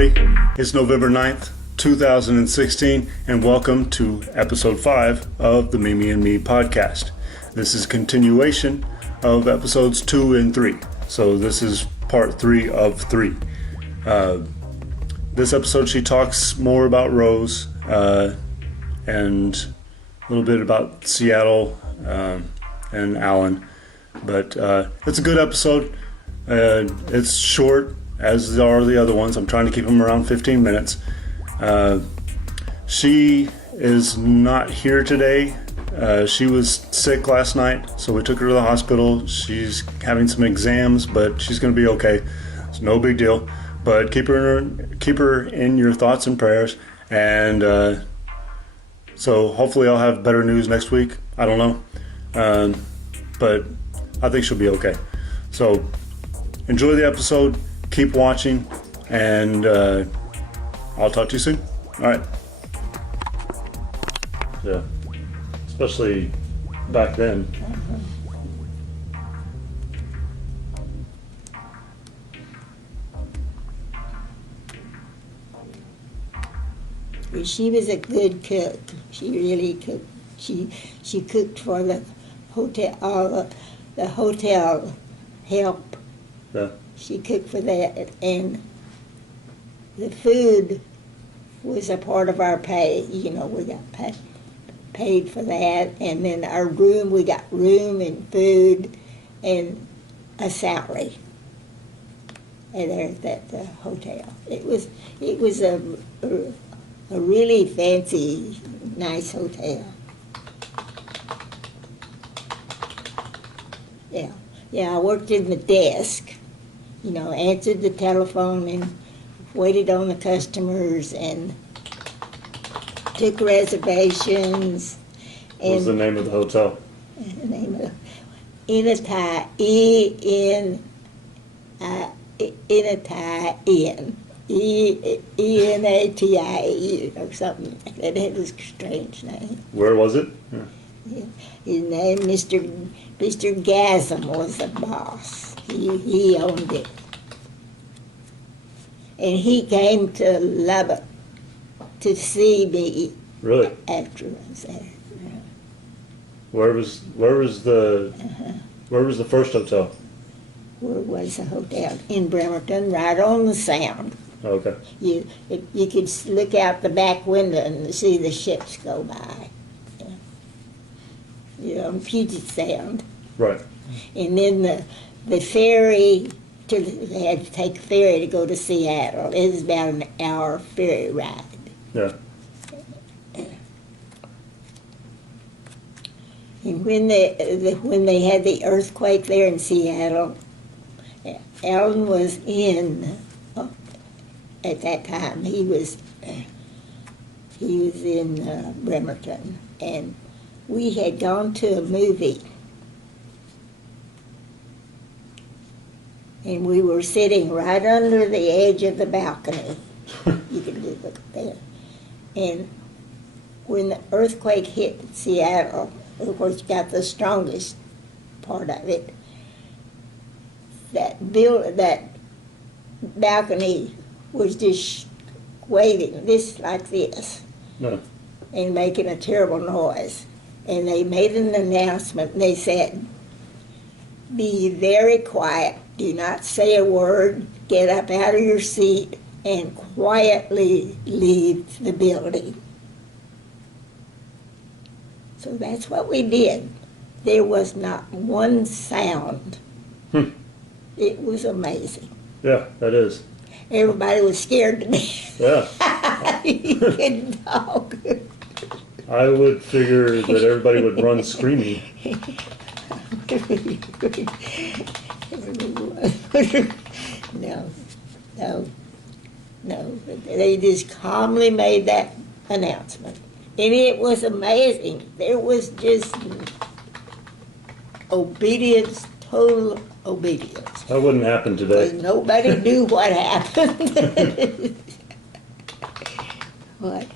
everybody. It's November 9th, 2016, and welcome to episode 5 of the Mimi and Me podcast. This is a continuation of episodes 2 and 3. So this is part 3 of 3. This episode she talks more about Rose and a little bit about Seattle and Alan. But it's a good episode. It's short, as are the other ones. I'm trying to keep them around 15 minutes. She is not here today. She was sick last night, so we took her to the hospital. She's having some exams, but she's going to be okay. It's no big deal. But keep her in your thoughts and prayers. And so hopefully I'll have better news next week. I don't know. But I think she'll be okay. So enjoy the episode. Keep watching, and I'll talk to you soon. All right. Yeah, especially back then. She was a good cook. She really cooked. She cooked for the hotel, the hotel help. Yeah. She cooked for that, and the food was a part of our pay. You know, we got paid for that, and then our room, we got room and food and a salary. And there at the hotel, it was a really fancy, nice hotel. Yeah, I worked in the desk. You know, answered the telephone and waited on the customers and took reservations. What was the name of the hotel? The name of Enatai, E-N-A-T-I-N, E-N-A-T-I-E or something. That had a strange name. Where was it? Yeah. His name, Mr. Gasm, was the boss. He owned it. And he came to Lubbock to see me. Really? After I was there. Where was the first hotel? Where was the hotel? In Bremerton, right on the Sound. Okay. You could look out the back window and see the ships go by. You know, on Puget Sound. Right. And then the ferry, they had to take a ferry to go to Seattle. It was about an hour ferry ride. Yeah. And when they had the earthquake there in Seattle, Alan was in at that time. He was in Bremerton, and we had gone to a movie. And we were sitting right under the edge of the balcony. You can look up there. And when the earthquake hit Seattle, of course, got the strongest part of it, that balcony was just waving this like this, No. and making a terrible noise. And they made an announcement, and they said, "Be very quiet. Do not say a word. Get up out of your seat and quietly leave the building." So that's what we did. There was not one sound. It was amazing. Yeah, that is. Everybody was scared to death. Yeah. You couldn't talk. I would figure that everybody would run screaming. No. They just calmly made that announcement. And it was amazing. There was just obedience, total obedience. That wouldn't happen today. Because nobody knew what happened. What?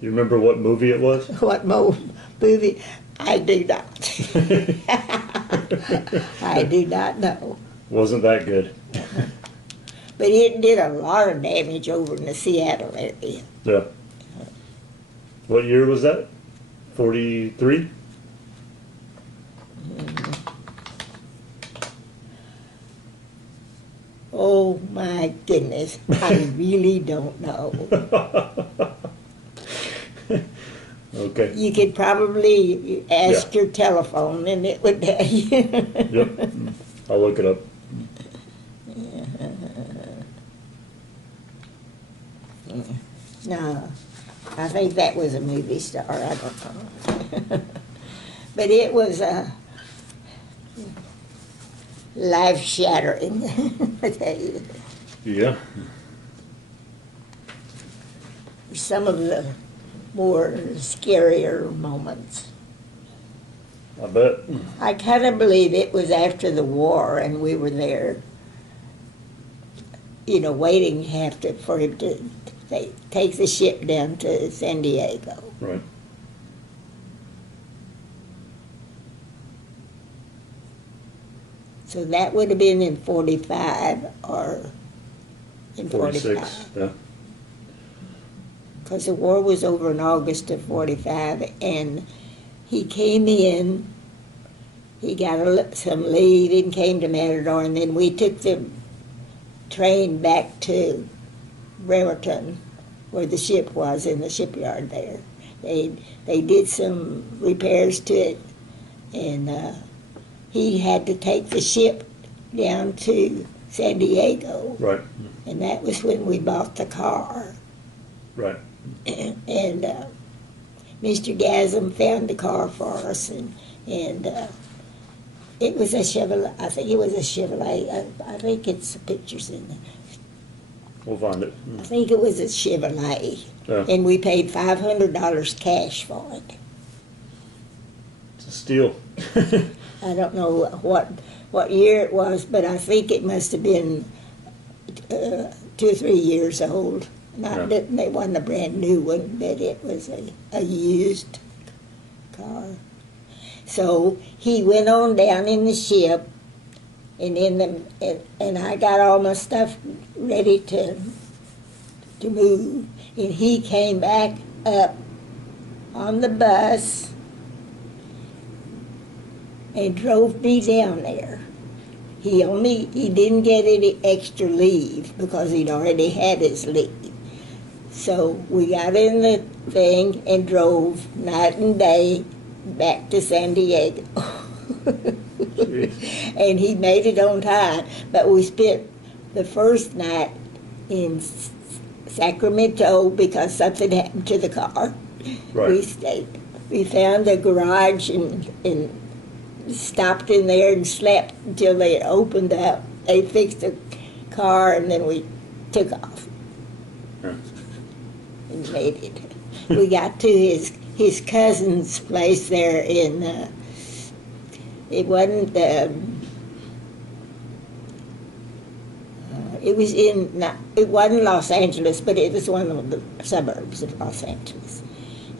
You remember what movie it was? What movie? I do not. I do not know. Wasn't that good? But it did a lot of damage over in the Seattle area. Yeah. What year was that? 43? Oh my goodness, I really don't know. Okay. You could probably ask Yeah. your telephone and it would tell you. Yep. I'll look it up. No, I think that was a movie star, I don't know. But it was life-shattering, I tell you. Yeah. Some of the more scarier moments. I bet. I kind of believe it was after the war and we were there, you know, waiting for him to take the ship down to San Diego. Right. So that would have been in 45 or in 46. 45. Yeah. Because the war was over in August of 45, and he came in, he got some leave and came to Matador, and then we took the train back to Bremerton, where the ship was in the shipyard there. They did some repairs to it, and he had to take the ship down to San Diego, Right. and that was when we bought the car. Right. And Mr. Gasm found the car for us, and it was a Chevrolet. I think it was a Chevrolet. I think it's pictures in there. We'll find it. I think it was a Chevrolet, Yeah. and we paid $500 cash for it. It's a steal. I don't know what year it was, but I think it must have been 2 or 3 years old. Not Yeah. that it wasn't a brand new one, but it was a used car. So he went on down in the ship, and and I got all my stuff ready to move, and he came back up on the bus and drove me down there. He didn't get any extra leave because he'd already had his leave. So we got in the thing and drove night and day back to San Diego. And he made it on time. But we spent the first night in Sacramento because something happened to the car. Right. We found a garage and stopped in there and slept until they opened up. They fixed the car, and then we took off. Yeah. And made it. We got to his cousin's place there in. It wasn't. It was it wasn't Los Angeles, but it was one of the suburbs of Los Angeles,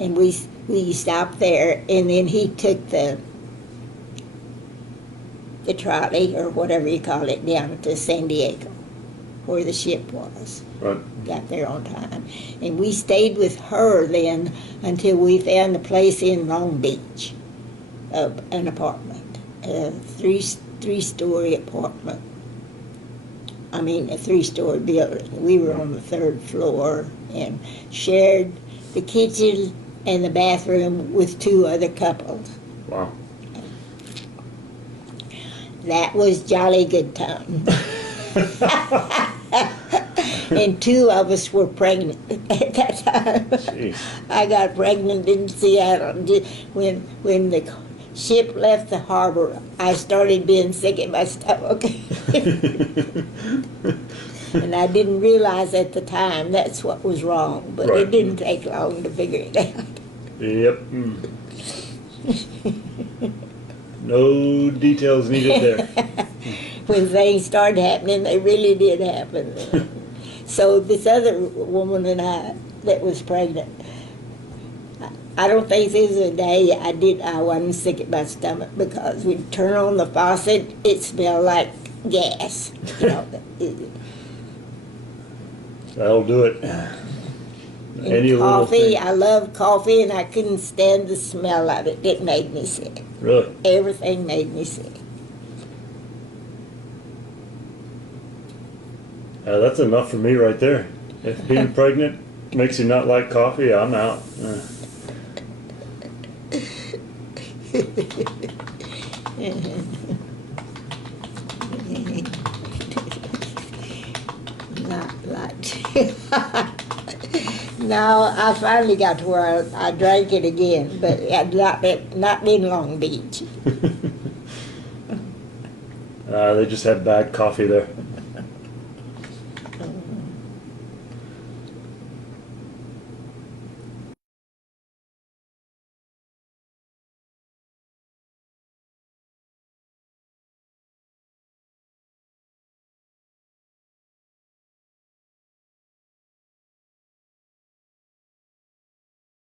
and we stopped there, and then he took the trolley or whatever you call it down to San Diego, where the ship was. Right. Got there on time. And we stayed with her then until we found a place in Long Beach, an apartment, a three-story apartment. I mean, a three-story building. We were on the 3rd floor and shared the kitchen and the bathroom with 2 other couples. Wow. That was jolly good time. And 2 of us were pregnant at that time. Jeez. I got pregnant in Seattle. When the ship left the harbor, I started being sick in my stomach. And I didn't realize at the time that's what was wrong, but Right. it didn't take long to figure it out. Yep. No details needed there. When things started happening, they really did happen. So this other woman and I that was pregnant, I don't think there was a day I wasn't sick at my stomach because we'd turn on the faucet, it smelled like gas. You know, That'll do it. And Any little coffee, thing. I love coffee, and I couldn't stand the smell of it. It made me sick. Really? Everything made me sick. That's enough for me right there. If being pregnant makes you not like coffee, I'm out. Not like. No, I finally got to where I drank it again, but not in Long Beach. They just had bad coffee there.